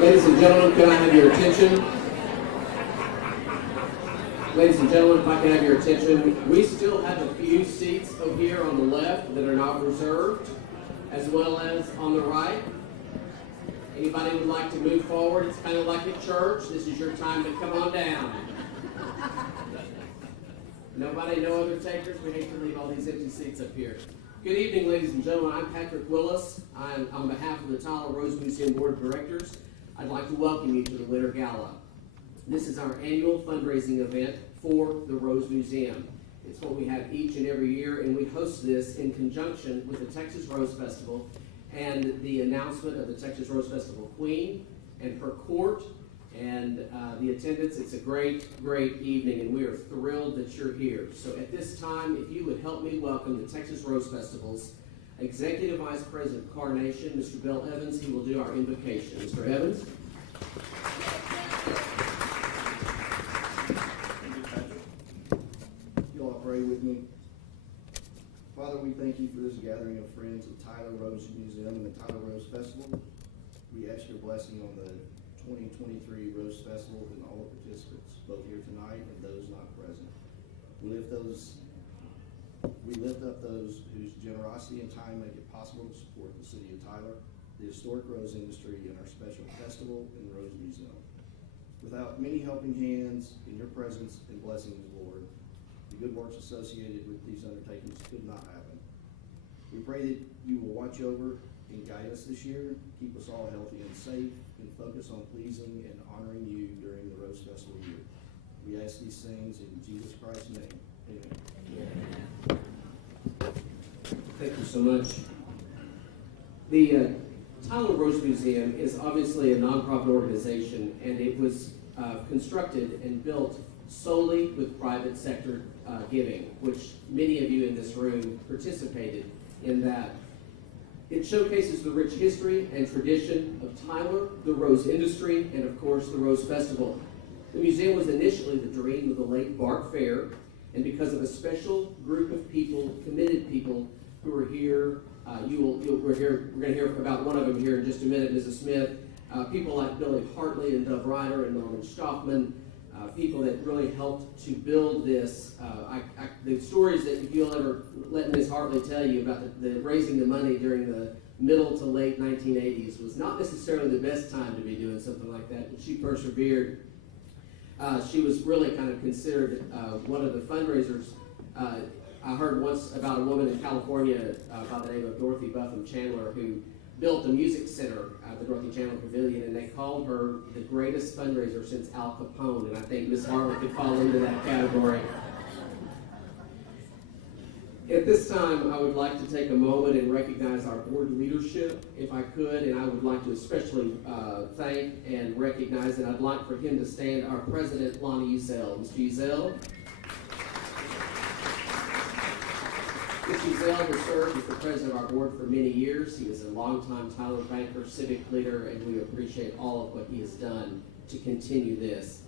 Ladies and gentlemen, can I have your attention? Ladies and gentlemen, if I can have your attention, we still have a few seats over here on the left that are not reserved, as well as on the right. Anybody would like to move forward? It's kind of like at church. This is your time to come on down. Nobody, no other takers? We hate to leave all these empty seats up here. Good evening, ladies and gentlemen. I'm Patrick Willis. I'm on behalf of the Tyler Rose Museum Board of Directors. I'd like to welcome you to the Winter Gala. This is our annual fundraising event for the Rose Museum. It's what we have each and every year, and we host this in conjunction with the Texas Rose Festival and the announcement of the Texas Rose Festival Queen and her court and the attendance. It's a great, great evening, and we are thrilled that you're here. So at this time, if you would help me welcome the Texas Rose Festival's Executive Vice President of Carnation, Mr. Bill Evans. He will do our invocation. Mr. Evans. You all pray with me. Father, we thank you for this gathering of friends of Tyler Rose Museum and the Tyler Rose Festival. We ask your blessing on the 2023 Rose Festival and all the participants, both here tonight and those not present. We lift up those whose generosity and time make it possible to support the city of Tyler, the historic rose industry, and our special festival and the Rose Museum. Without many helping hands in your presence and blessings, Lord, the good works associated with these undertakings could not happen. We pray that you will watch over and guide us this year, keep us all healthy and safe, and focus on pleasing and honoring you during the Rose Festival year. We ask these things in Jesus Christ's name. Amen. Thank you so much. The Tyler Rose Museum is obviously a nonprofit organization, and it was constructed and built solely with private sector giving, which many of you in this room participated in that. It showcases the rich history and tradition of Tyler, the rose industry, and of course the Rose Festival. The museum was initially the dream of the late Bart Fair, and because of a special group of people, committed people, who are here, we're going to hear about one of them here in just a minute, Mrs. Smith. People like Billy Hartley and Dove Ryder and Norman Stockman, people that really helped to build this. The stories that if you'll ever let Ms. Hartley tell you about the raising the money during the middle to late 1980s was not necessarily the best time to be doing something like that, but she persevered. She was really kind of considered one of the fundraisers. I heard once about a woman in California by the name of Dorothy Buffum Chandler who built a music center at the Dorothy Chandler Pavilion, and they called her the greatest fundraiser since Al Capone, and I think Ms. Hartley could fall into that category. At this time, I would like to take a moment and recognize our board leadership, if I could, and I would like to especially thank and recognize, and I'd like for him to stand, our president, Lonnie Ezell. Mr. Ezell. Mr. Ezell has served as the president of our board for many years. He is a longtime Tyler banker, civic leader, and we appreciate all of what he has done to continue this.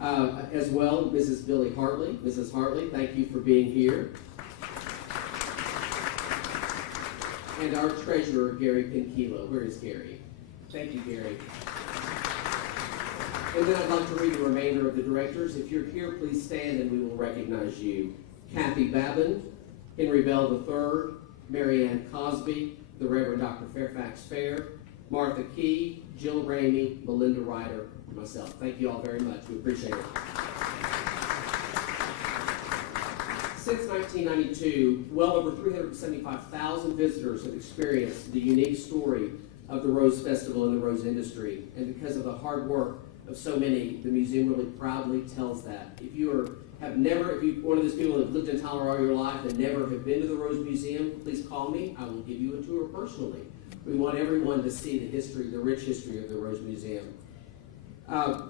As well, Mrs. Billy Hartley. Mrs. Hartley, thank you for being here. And our treasurer, Gary Pinquillo. Where is Gary? Thank you, Gary. And then I'd like to read the remainder of the directors. If you're here, please stand and we will recognize you. Kathy Babin, Henry Bell III, Mary Ann Cosby, the Reverend Dr. Fairfax Fair, Martha Key, Jill Ramey, Melinda Ryder, and myself. Thank you all very much. We appreciate it. Since 1992, well over 375,000 visitors have experienced the unique story of the Rose Festival and the rose industry. And because of the hard work of so many, the museum really proudly tells that. If you're one of those people that have lived in Tyler all your life and never have been to the Rose Museum, please call me. I will give you a tour personally. We want everyone to see the history, the rich history of the Rose Museum.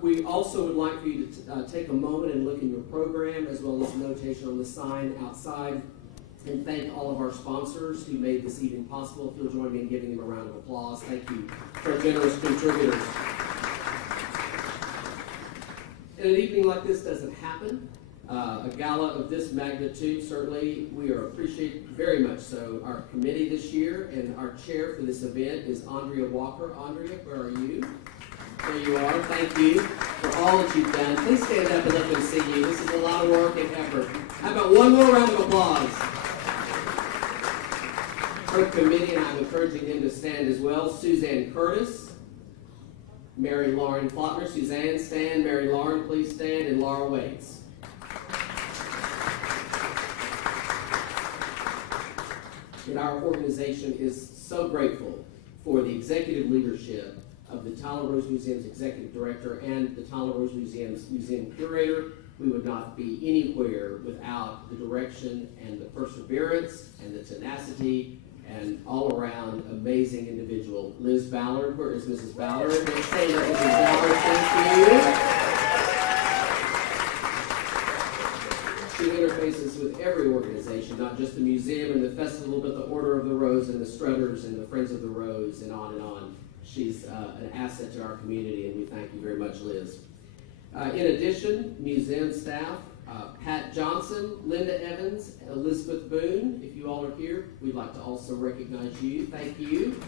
We also would like for you to take a moment and look in your program, as well as notation on the sign outside, and thank all of our sponsors who made this evening possible. If you'll join me in giving them a round of applause. Thank you for our generous contributors. And an evening like this doesn't happen. A gala of this magnitude, certainly we are appreciate very much so our committee this year, and our chair for this event is Andrea Walker. Andrea, where are you? There you are. Thank you for all that you've done. Please stand up and let them see you. This is a lot of work and effort. How about one more round of applause? Her committee, and I'm encouraging them to stand as well. Suzanne Curtis, Mary Lauren Faulkner. Suzanne, stand. Mary Lauren, please stand. And Laura Waits. And our organization is so grateful for the executive leadership of the Tyler Rose Museum's executive director and the Tyler Rose Museum's museum curator. We would not be anywhere without the direction and the perseverance and the tenacity and all-around amazing individual, Liz Ballard. Where is Mrs. Ballard? Let's stand up, Mrs. Ballard. Thank you. She interfaces with every organization, not just the museum and the festival, but the Order of the Rose and the Strutters and the Friends of the Rose and on and on. She's an asset to our community, and we thank you very much, Liz. In addition, museum staff, Pat Johnson, Linda Evans, Elizabeth Boone, if you all are here, we'd like to also recognize you. Thank you.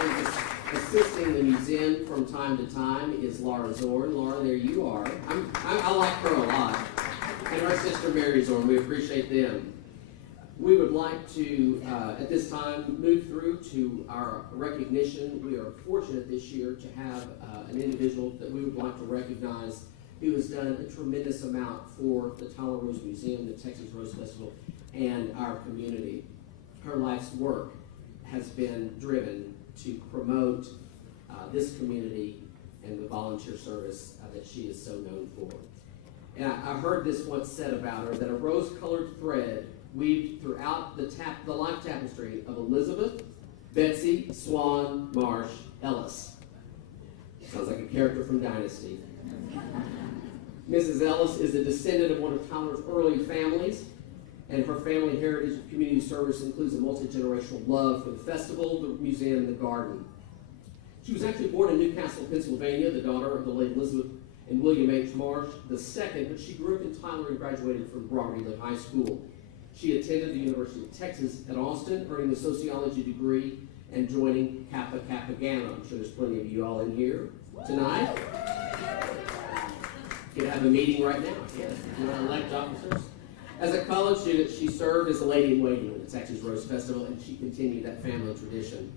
And assisting the museum from time to time is Laura Zorn. Laura, there you are. I like her a lot. And our sister Mary Zorn, we appreciate them. We would like to, at this time, move through to our recognition. We are fortunate this year to have an individual that we would like to recognize who has done a tremendous amount for the Tyler Rose Museum, the Texas Rose Festival, and our community. Her life's work has been driven to promote this community and the volunteer service that she is so known for. And I heard this once said about her, that a rose-colored thread weaved throughout the life tapestry of Elizabeth Betsy Swan Marsh Ellis. Sounds like a character from Dynasty. Mrs. Ellis is a descendant of one of Tyler's early families, and her family heritage of community service includes a multi-generational love for the festival, the museum, and the garden. She was actually born in Newcastle, Pennsylvania, the daughter of the late Elizabeth and William H. Marsh II, but she grew up in Tyler and graduated from Broadway High School. She attended the University of Texas at Austin, earning a sociology degree and joining Kappa Kappa Gamma. I'm sure there's plenty of you all in here tonight. You could have a meeting right now, yes, if you want to elect officers. As a college student, she served as a lady-in-waiting at the Texas Rose Festival, and she continued that family tradition.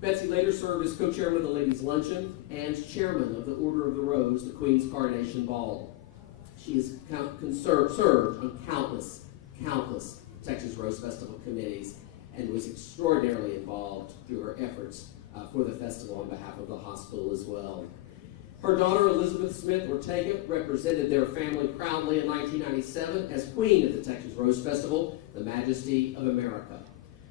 Betsy later served as co-chairman of the Ladies' Luncheon and chairman of the Order of the Rose, the Queen's Coronation Ball. She has served on countless Texas Rose Festival committees and was extraordinarily involved through her efforts for the festival on behalf of the hospital as well. Her daughter, Elizabeth Smith Ortega, represented their family proudly in 1997 as Queen of the Texas Rose Festival, the Majesty of America.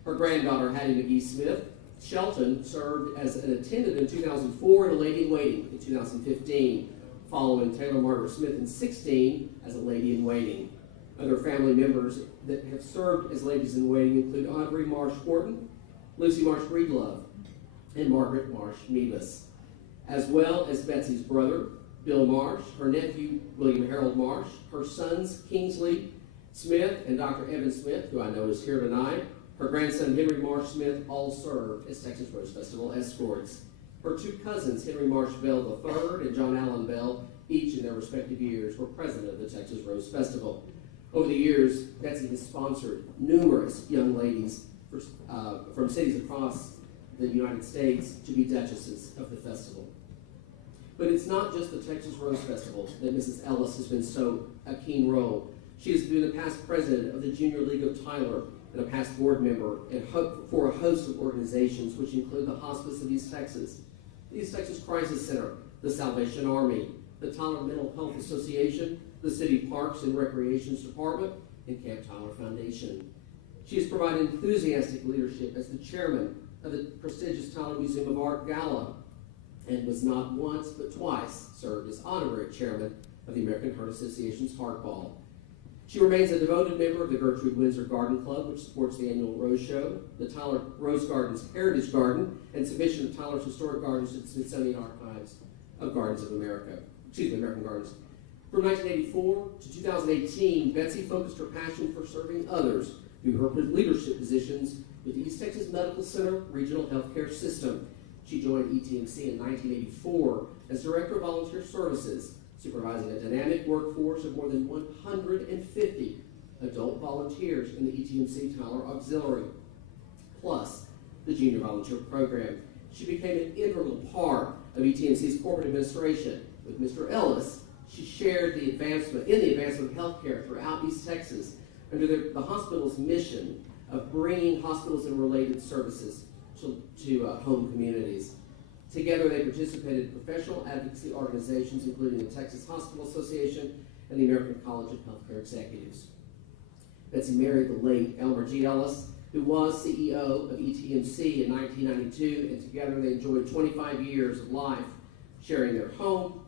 Her granddaughter, Hattie McGee Smith Shelton, served as an attendant in 2004 and a lady-in-waiting in 2015, following Taylor Margaret Smith in 2016 as a lady-in-waiting. Other family members that have served as ladies-in-waiting include Audrey Marsh Horton, Lucy Marsh Breedlove, and Margaret Marsh Meebus, as well as Betsy's brother, Bill Marsh, her nephew, William Harold Marsh, her sons, Kingsley Smith and Dr. Evan Smith, who I know is here tonight. Her grandson, Henry Marsh Smith, all served as Texas Rose Festival escorts. Her two cousins, Henry Marsh Bell III and John Allen Bell, each in their respective years, were president of the Texas Rose Festival. Over the years, Betsy has sponsored numerous young ladies from cities across the United States to be duchesses of the festival. But it's not just the Texas Rose Festival that Mrs. Ellis has been so a keen role. She has been the past president of the Junior League of Tyler and a past board member for a host of organizations, which include the Hospice of East Texas, the East Texas Crisis Center, the Salvation Army, the Tyler Mental Health Association, the City Parks and Recreations Department, and Camp Tyler Foundation. She has provided enthusiastic leadership as the chairman of the prestigious Tyler Museum of Art Gala, and was not once but twice served as honorary chairman of the American Heart Association's Heart Ball. She remains a devoted member of the Gertrude Windsor Garden Club, which supports the annual Rose Show, the Tyler Rose Gardens Heritage Garden, and submission of Tyler's historic gardens to the Smithsonian Archives of Gardens of America, American Gardens. From 1984 to 2018, Betsy focused her passion for serving others through her leadership positions with the East Texas Medical Center Regional Healthcare System. She joined ETMC in 1984 as Director of Volunteer Services, supervising a dynamic workforce of more than 150 adult volunteers in the ETMC Tyler Auxiliary, plus the Junior Volunteer Program. She became an integral part of ETMC's corporate administration. With Mr. Ellis, she shared the advancement of healthcare throughout East Texas under the hospital's mission of bringing hospitals and related services to home communities. Together, they participated in professional advocacy organizations, including the Texas Hospital Association and the American College of Healthcare Executives. Betsy married the late Elmer G. Ellis, who was CEO of ETMC in 1992, and together they enjoyed 25 years of life, sharing their home,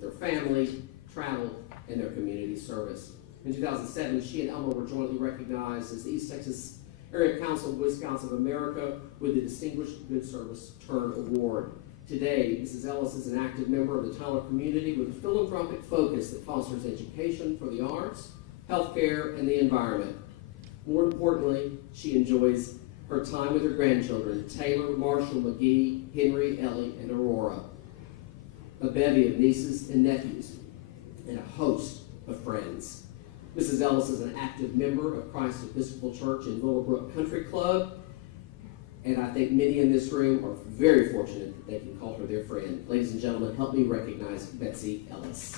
their family, travel, and their community service. In 2007, she and Elmer were jointly recognized as the East Texas Area Council of Boy Scouts of America with the Distinguished Good Service Turn Award. Today, Mrs. Ellis is an active member of the Tyler community with a philanthropic focus that fosters education for the arts, healthcare, and the environment. More importantly, she enjoys her time with her grandchildren, Taylor, Marshall, McGee, Henry, Ellie, and Aurora, a bevy of nieces and nephews, and a host of friends. Mrs. Ellis is an active member of Christ Episcopal Church in Willowbrook Country Club, and I think many in this room are very fortunate that they can call her their friend. Ladies and gentlemen, help me recognize Betsy Ellis.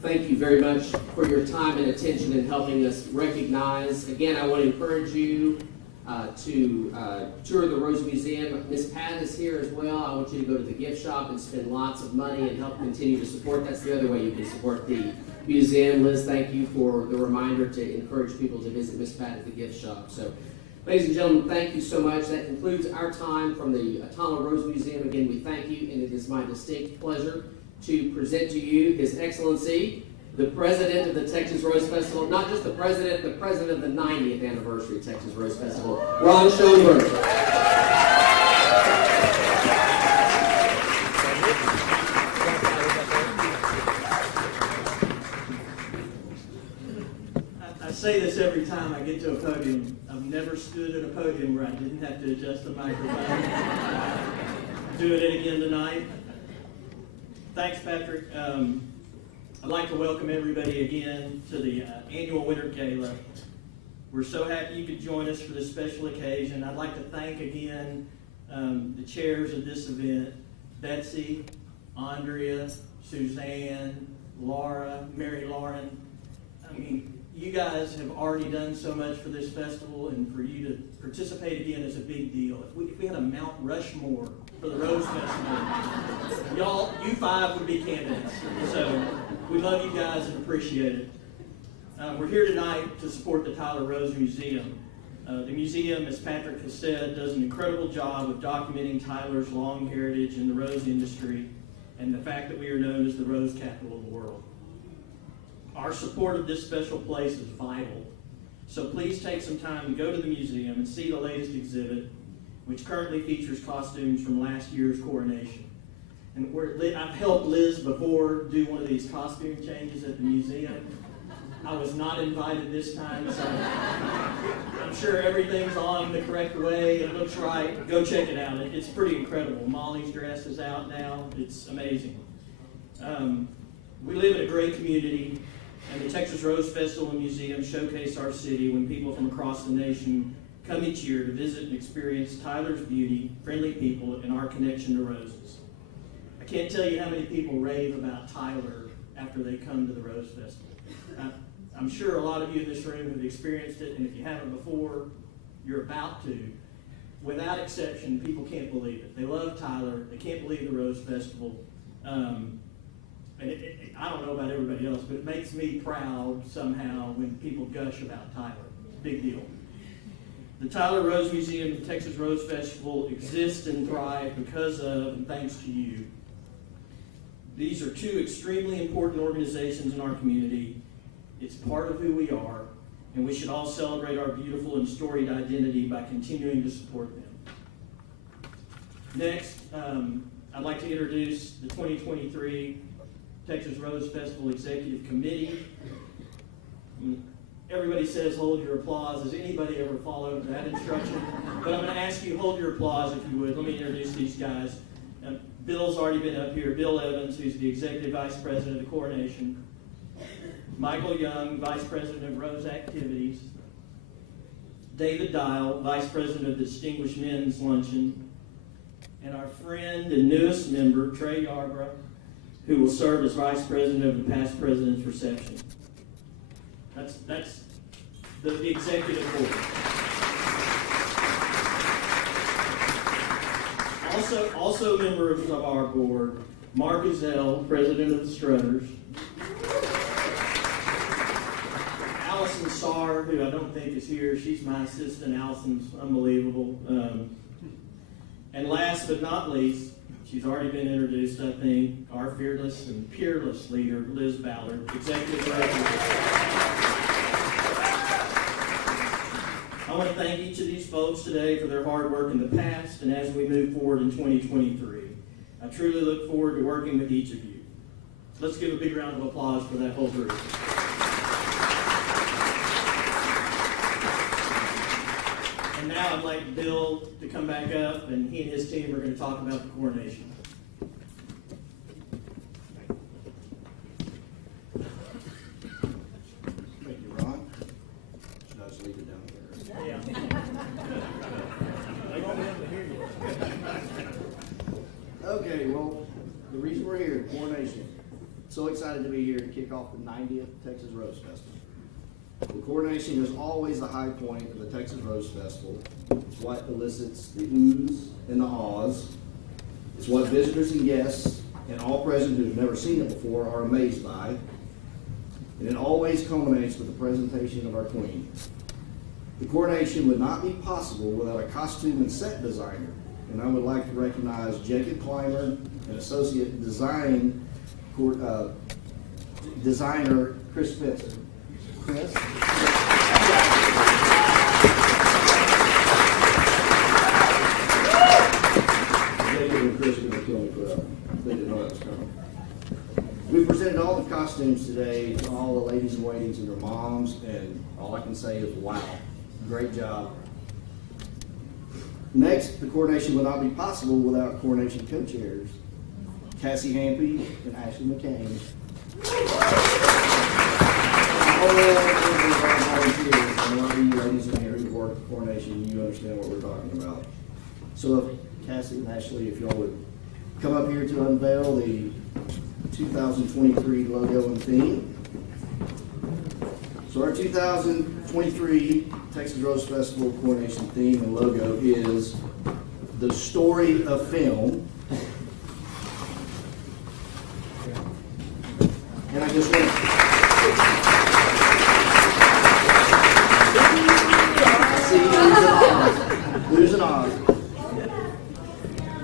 Thank you very much for your time and attention in helping us recognize. Again, I want to encourage you to tour the Rose Museum. Miss Pat is here as well. I want you to go to the gift shop and spend lots of money and help continue to support. That's the other way you can support the museum. Liz, thank you for the reminder to encourage people to visit Miss Pat at the gift shop. So, ladies and gentlemen, thank you so much. That concludes our time from the Tyler Rose Museum. Again, we thank you, and it is my distinct pleasure to present to you His Excellency, the President of the Texas Rose Festival, not just the President of the 90th anniversary Texas Rose Festival, Ron Schoenberg. I say this every time I get to a podium. I've never stood at a podium where I didn't have to adjust the microphone. Doing it again tonight. Thanks, Patrick. I'd like to welcome everybody again to the annual Winter Gala. We're so happy you could join us for this special occasion. I'd like to thank again the chairs of this event, Betsy, Andrea, Suzanne, Laura, Mary Lauren. I mean, you guys have already done so much for this festival, and for you to participate again is a big deal. If we had a Mount Rushmore for the Rose Festival, you five would be candidates. So we love you guys and appreciate it. We're here tonight to support the Tyler Rose Museum. The museum, as Patrick has said, does an incredible job of documenting Tyler's long heritage in the rose industry and the fact that we are known as the rose capital of the world. Our support of this special place is vital, so please take some time to go to the museum and see the latest exhibit, which currently features costumes from last year's coronation. And I've helped Liz before do one of these costume changes at the museum. I was not invited this time, so I'm sure everything's on the correct way. It looks right. Go check it out. It's pretty incredible. Molly's dress is out now. It's amazing. We live in a great community, and the Texas Rose Festival and Museum showcase our city when people from across the nation come each year to visit and experience Tyler's beauty, friendly people, and our connection to roses. I can't tell you how many people rave about Tyler after they come to the Rose Festival. I'm sure a lot of you in this room have experienced it, and if you haven't before, you're about to. Without exception, people can't believe it. They love Tyler. They can't believe the Rose Festival. I don't know about everybody else, but it makes me proud somehow when people gush about Tyler. Big deal. The Tyler Rose Museum and Texas Rose Festival exist and thrive because of and thanks to you. These are two extremely important organizations in our community. It's part of who we are, and we should all celebrate our beautiful and storied identity by continuing to support them. Next, I'd like to introduce the 2023 Texas Rose Festival Executive Committee. Everybody says hold your applause. Has anybody ever followed that instruction? But I'm going to ask you hold your applause if you would. Let me introduce these guys. Bill's already been up here. Bill Evans, who's the Executive Vice President of the Coronation. Michael Young, Vice President of Rose Activities. David Dial, Vice President of the Distinguished Men's Luncheon. And our friend and newest member, Trey Yarbrough, who will serve as Vice President of the Past President's Reception. That's the Executive Board. Also members of our board, Mark Uzell, President of the Strutters. Allison Sarr, who I don't think is here. She's my assistant. Allison's unbelievable. And last but not least, she's already been introduced, I think, our fearless and peerless leader, Liz Ballard, Executive Director. I want to thank each of these folks today for their hard work in the past and as we move forward in 2023. I truly look forward to working with each of you. Let's give a big round of applause for that whole group. And now I'd like Bill to come back up, and he and his team are going to talk about the coronation. Thank you, Ron. Should I just leave it down there? Yeah. They won't be able to hear you. Okay, well, the reason we're here, coronation. So excited to be here to kick off the 90th Texas Rose Festival. The coronation is always the high point of the Texas Rose Festival. It's what elicits the oohs and the ahs. It's what visitors and guests and all present who have never seen it before are amazed by. And it always culminates with the presentation of our queen. The coronation would not be possible without a costume and set designer. And I would like to recognize Jacob Clymer and associate designer Chris Spencer. Chris? Jacob and Chris are going to kill me for that. They didn't know that was coming. We presented all the costumes today to all the ladies in waiting and their moms, and all I can say is wow. Great job. Next, the coronation would not be possible without coronation co-chairs, Cassie Hampy and Ashley McCain. All the volunteers, and a lot of you ladies in here who work the coronation, you understand what we're talking about. So if Cassie and Ashley, if y'all would come up here to unveil the 2023 logo and theme. So our 2023 Texas Rose Festival coronation theme and logo is the story of film. And I just want to see who's an Oz.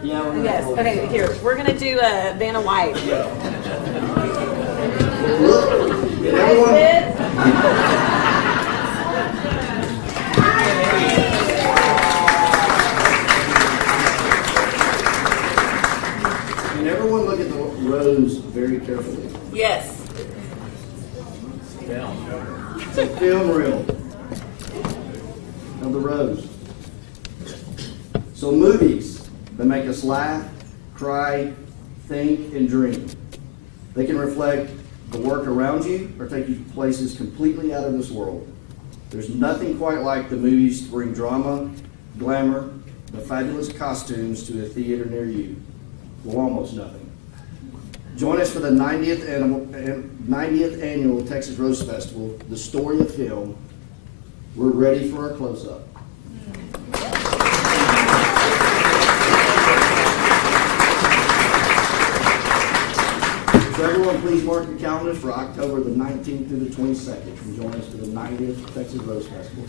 Yeah, we're Yes, okay, here, we're gonna do Vanna White. And everyone, and everyone look at the rose very carefully. Yes. It's a film reel of the rose. So movies that make us laugh, cry, think, and dream. They can reflect the work around you or take you to places completely out of this world. There's nothing quite like the movies to bring drama, glamour, the fabulous costumes to a theater near you. Well, almost nothing. Join us for the 90th annual Texas Rose Festival, the story of film. We're ready for our close-up. So everyone, please mark your calendars for October the 19th through the 22nd and join us for the 90th Texas Rose Festival.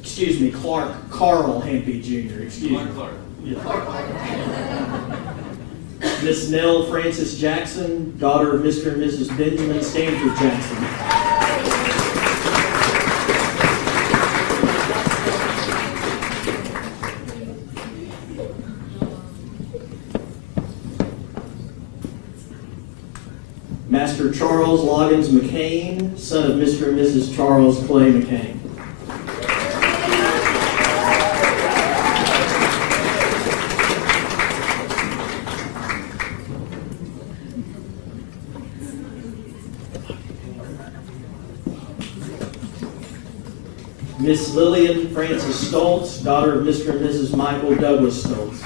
Excuse me, Clark Carl Hampy Jr. Excuse me. Clark. Yeah. Miss Nell Frances Jackson, daughter of Mr. and Mrs. Benjamin Stanford Jackson. Master Charles Loggins McCain, son of Mr. and Mrs. Charles Clay McCain. Miss Lillian Frances Stoltz, daughter of Mr. and Mrs. Michael Douglas Stoltz.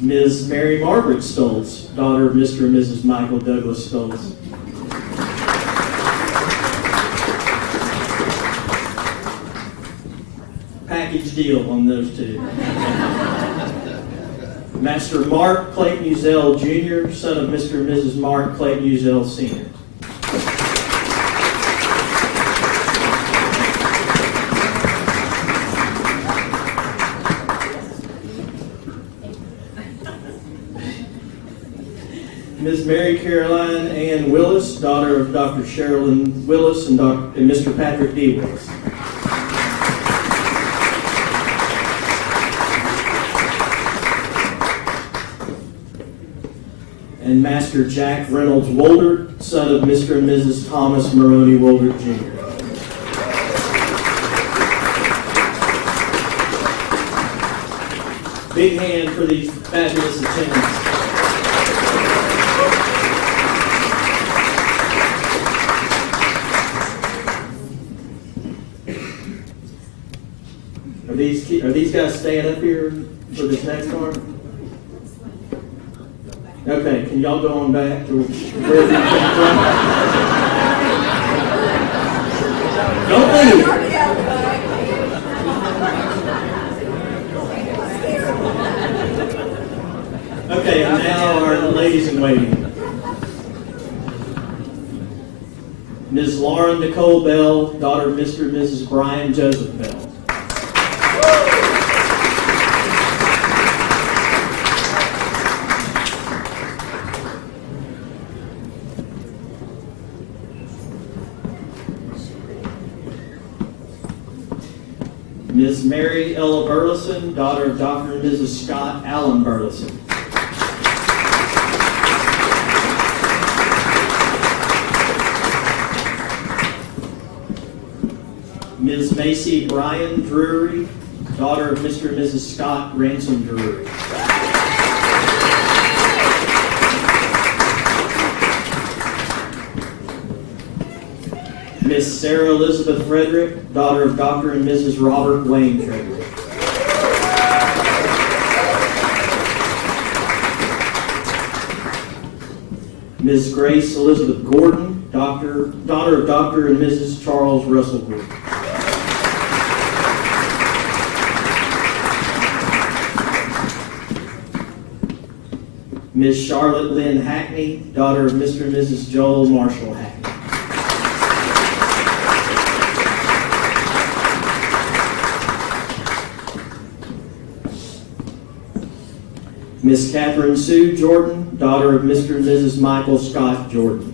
Ms. Mary Margaret Stoltz, daughter of Mr. and Mrs. Michael Douglas Stoltz. Package deal on those two. Master Mark Clayton Uzell Jr., son of Mr. and Mrs. Mark Clayton Uzell Sr. Ms. Mary Caroline Ann Willis, daughter of Dr. Sherilyn Willis and Mr. Patrick D. Willis. And Master Jack Reynolds Woldert, son of Mr. and Mrs. Thomas Maroney Woldert Jr. Big hand for these fabulous attendants. Are these guys staying up here for this next part? Okay, can y'all go on back to where you came from? Don't leave. Okay, and now our ladies in waiting. Ms. Lauren Nicole Bell, daughter of Mr. and Mrs. Brian Joseph Bell. Ms. Mary Ella Burleson, daughter of Dr. and Mrs. Scott Allen Burleson. Ms. Macy Bryan Drury, daughter of Mr. and Mrs. Scott Ransom Drury. Miss Sarah Elizabeth Frederick, daughter of Dr. and Mrs. Robert Wayne Frederick. Ms. Grace Elizabeth Gordon, daughter of Dr. and Mrs. Charles Russell Gordon. Ms. Charlotte Lynn Hackney, daughter of Mr. and Mrs. Joel Marshall Hackney. Miss Catherine Sue Jordan, daughter of Mr. and Mrs. Michael Scott Jordan.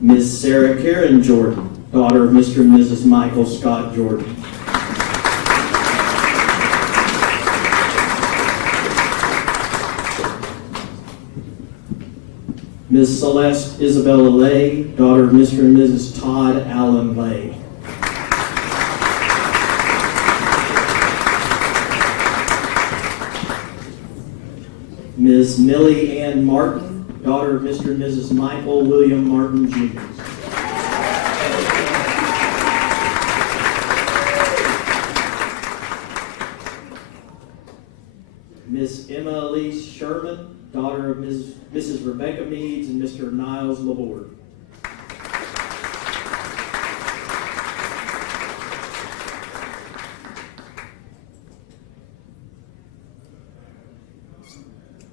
Miss Sarah Karen Jordan, daughter of Mr. and Mrs. Michael Scott Jordan. Miss Celeste Isabella Lay, daughter of Mr. and Mrs. Todd Allen Lay. Ms. Millie Ann Martin, daughter of Mr. and Mrs. Michael William Martin Jr. Miss Emma Elise Sherman, daughter of Mrs. Rebecca Meads and Mr. Niles Laborde.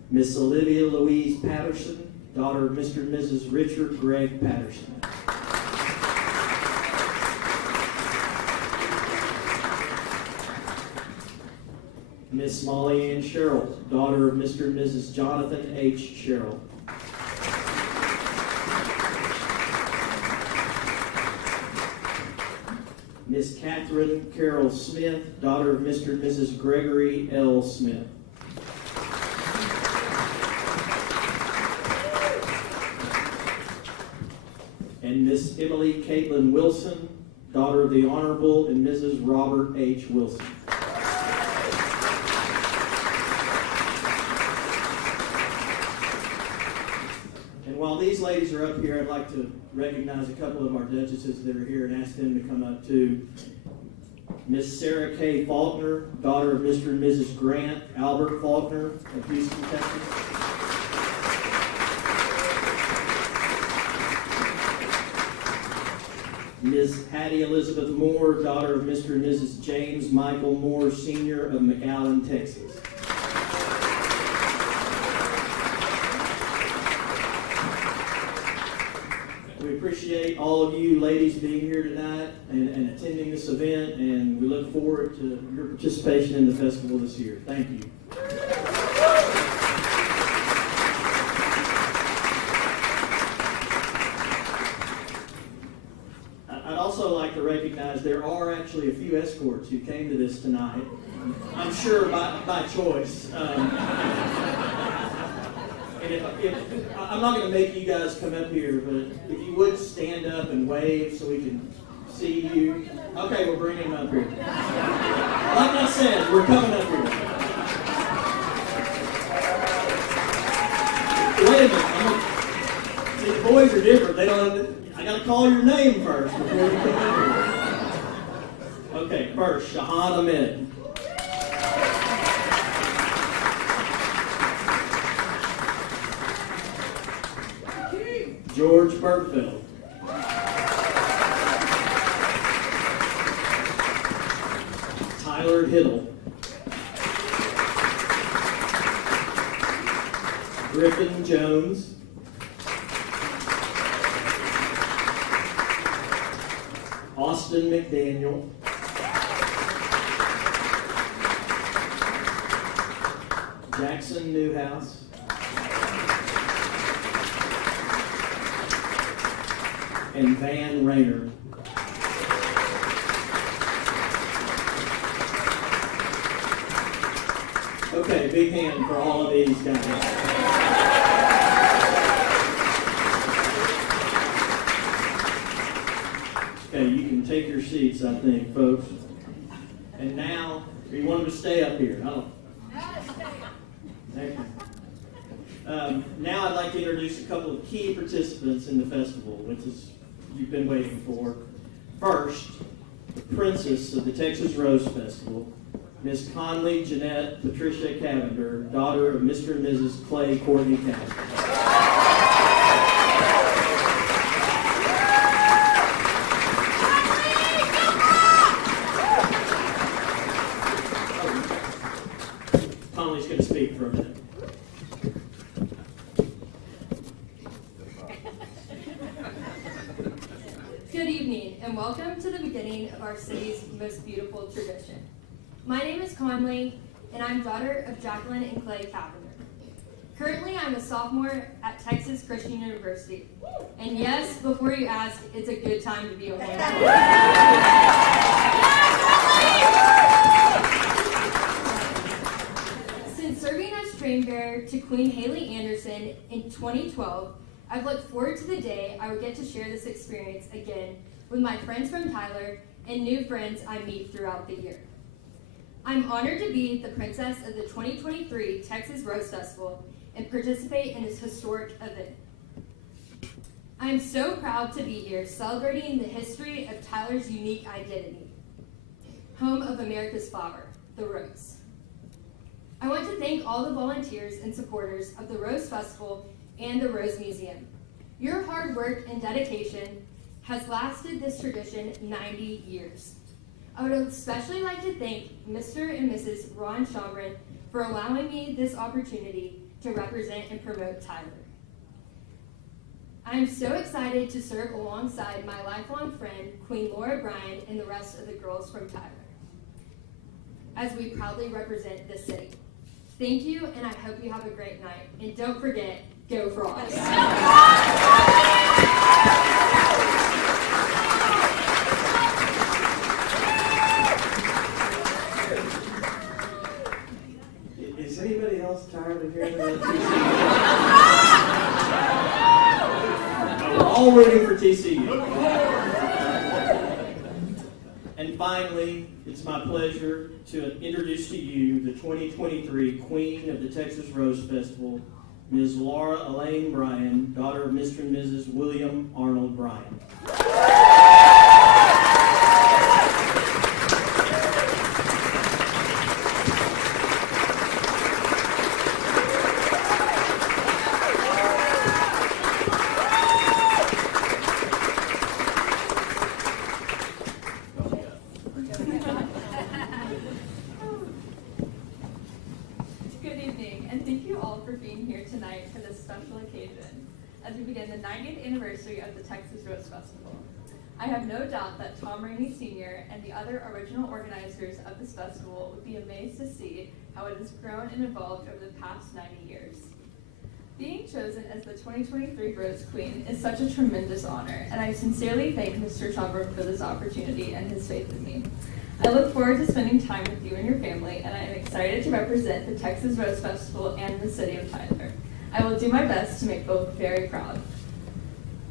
Miss Olivia Louise Patterson, daughter of Mr. and Mrs. Richard Gregg Patterson. Miss Molly Ann Sherrill, daughter of Mr. and Mrs. Jonathan H. Sherrill. Miss Catherine Carol Smith, daughter of Mr. and Mrs. Gregory L. Smith. And Miss Emily Caitlin Wilson, daughter of the Honorable and Mrs. Robert H. Wilson. And while these ladies are up here, I'd like to recognize a couple of our duchesses that are here and ask them to come up too. Miss Sarah K. Faulkner, daughter of Mr. and Mrs. Grant Albert Faulkner of Houston, Texas. Ms. Hattie Elizabeth Moore, daughter of Mr. and Mrs. James Michael Moore, Sr. of McAllen, Texas. We appreciate all of you ladies being here tonight and attending this event, and we look forward to your participation in the festival this year. Thank you. I'd also like to recognize there are actually a few escorts who came to this tonight. I'm sure by choice. And if I'm not going to make you guys come up here, but if you would stand up and wave so we can see you. Okay, we'll bring him up here. Like I said, we're coming up here. Wait a minute. See, the boys are different. They don't. I got to call your name first before you come up here. Okay, first, Shahan Ahmed. George Bergfeld. Tyler Hiddle. Griffin Jones. Austin McDaniel. Jackson Newhouse. And Van Rayner. Okay, big hand for all of these guys. Okay, you can take your seats, I think, folks. And now, you want them to stay up here? Thank you. Now I'd like to introduce a couple of key participants in the festival, which is you've been waiting for. First, the princess of the Texas Rose Festival, Miss Conley Jeanette Patricia Cavender, daughter of Mr. and Mrs. Clay Courtney Cavender. Conley's going to speak for a minute. Good evening, and welcome to the beginning of our city's most beautiful tradition. My name is Conley, and I'm daughter of Jacqueline and Clay Cavender. Currently, I'm a sophomore at Texas Christian University. And yes, before you ask, it's a good time to be a homeschool. Since serving as train bearer to Queen Haley Anderson in 2012, I've looked forward to the day I would get to share this experience again with my friends from Tyler and new friends I meet throughout the year. I'm honored to be the princess of the 2023 Texas Rose Festival and participate in this historic event. I am so proud to be here celebrating the history of Tyler's unique identity, home of America's flower, the rose. I want to thank all the volunteers and supporters of the Rose Festival and the Rose Museum. Your hard work and dedication has lasted this tradition 90 years. I would especially like to thank Mr. and Mrs. Ron Chambrin for allowing me this opportunity to represent and promote Tyler. I am so excited to serve alongside my lifelong friend, Queen Laura Bryan, and the rest of the girls from Tyler, as we proudly represent this city. Thank you, and I hope you have a great night. And don't forget, go Frogs! Is anybody else tired of hearing that? We're all rooting for TCU. And finally, it's my pleasure to introduce to you the 2023 Queen of the Texas Rose Festival, Ms. Laura Elaine Bryan, daughter of Mr. and Mrs. William Arnold Bryan. Good evening, and thank you all for being here tonight for this special occasion as we begin the 90th anniversary of the Texas Rose Festival. I have no doubt that Tom Rainey Sr. and the other original organizers of this festival would be amazed to see how it has grown and evolved over the past 90 years. Being chosen as the 2023 Rose Queen is such a tremendous honor, and I sincerely thank Mr. Chambrin for this opportunity and his faith in me. I look forward to spending time with you and your family, and I am excited to represent the Texas Rose Festival and the city of Tyler. I will do my best to make both very proud.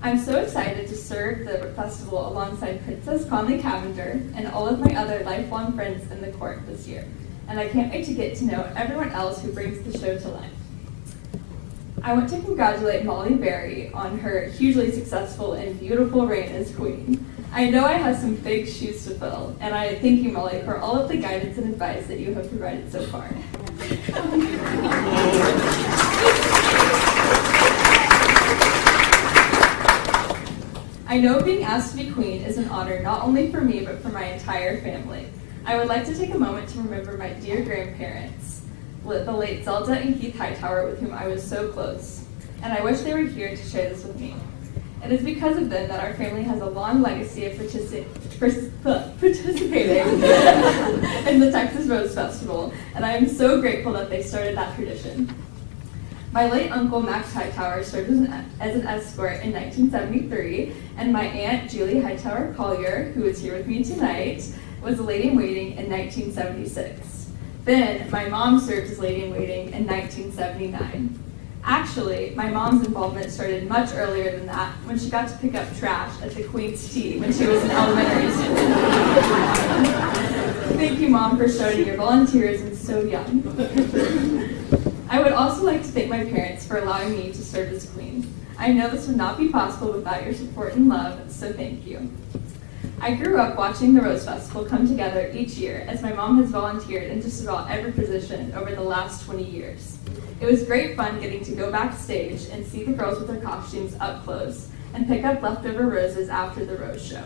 I'm so excited to serve the festival alongside Princess Conley Cavender and all of my other lifelong friends in the court this year, and I can't wait to get to know everyone else who brings the show to life. I want to congratulate Molly Berry on her hugely successful and beautiful reign as queen. I know I have some big shoes to fill, and I thank you, Molly, for all of the guidance and advice that you have provided so far. I know being asked to be queen is an honor not only for me, but for my entire family. I would like to take a moment to remember my dear grandparents, the late Zelda and Keith Hightower, with whom I was so close, and I wish they were here to share this with me. It is because of them that our family has a long legacy of participating in the Texas Rose Festival, and I am so grateful that they started that tradition. My late uncle Max Hightower served as an escort in 1973, and my aunt Julie Hightower Collier, who is here with me tonight, was a lady-in-waiting in 1976. Then my mom served as lady-in-waiting in 1979. Actually, my mom's involvement started much earlier than that, when she got to pick up trash at the Queen's Tea when she was in elementary school. Thank you, Mom, for starting your volunteerism so young. I would also like to thank my parents for allowing me to serve as queen. I know this would not be possible without your support and love, so thank you. I grew up watching the Rose Festival come together each year, as my mom has volunteered in just about every position over the last 20 years. It was great fun getting to go backstage and see the girls with their costumes up close and pick up leftover roses after the rose show.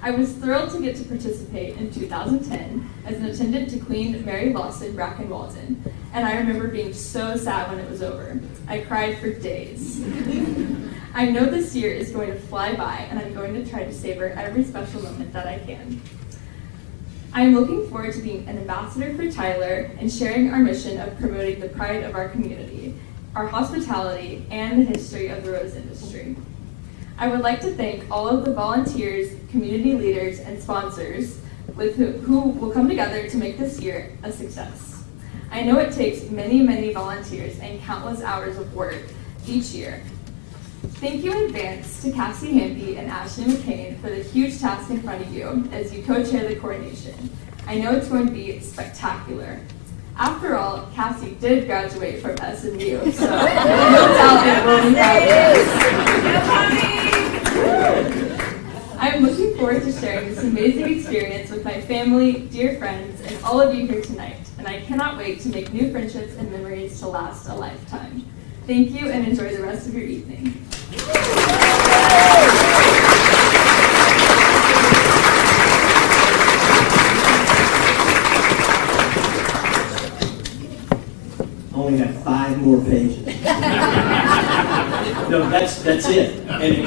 I was thrilled to get to participate in 2010 as an attendant to Queen Mary Lawson Bracken Walton, and I remember being so sad when it was over. I cried for days. I know this year is going to fly by, and I'm going to try to savor every special moment that I can. I am looking forward to being an ambassador for Tyler and sharing our mission of promoting the pride of our community, our hospitality, and the history of the rose industry. I would like to thank all of the volunteers, community leaders, and sponsors who will come together to make this year a success. I know it takes many, many volunteers and countless hours of work each year. Thank you in advance to Cassie Hampy and Ashley McCain for the huge task in front of you as you co-chair the coronation. I know it's going to be spectacular. After all, Cassie did graduate from SMU, so no doubt it will be fabulous. I am looking forward to sharing this amazing experience with my family, dear friends, and all of you here tonight, and and I cannot wait to make new friendships and memories to last a lifetime. Thank you, and enjoy the rest of your evening. I only have 5 more pages. No, that's it. And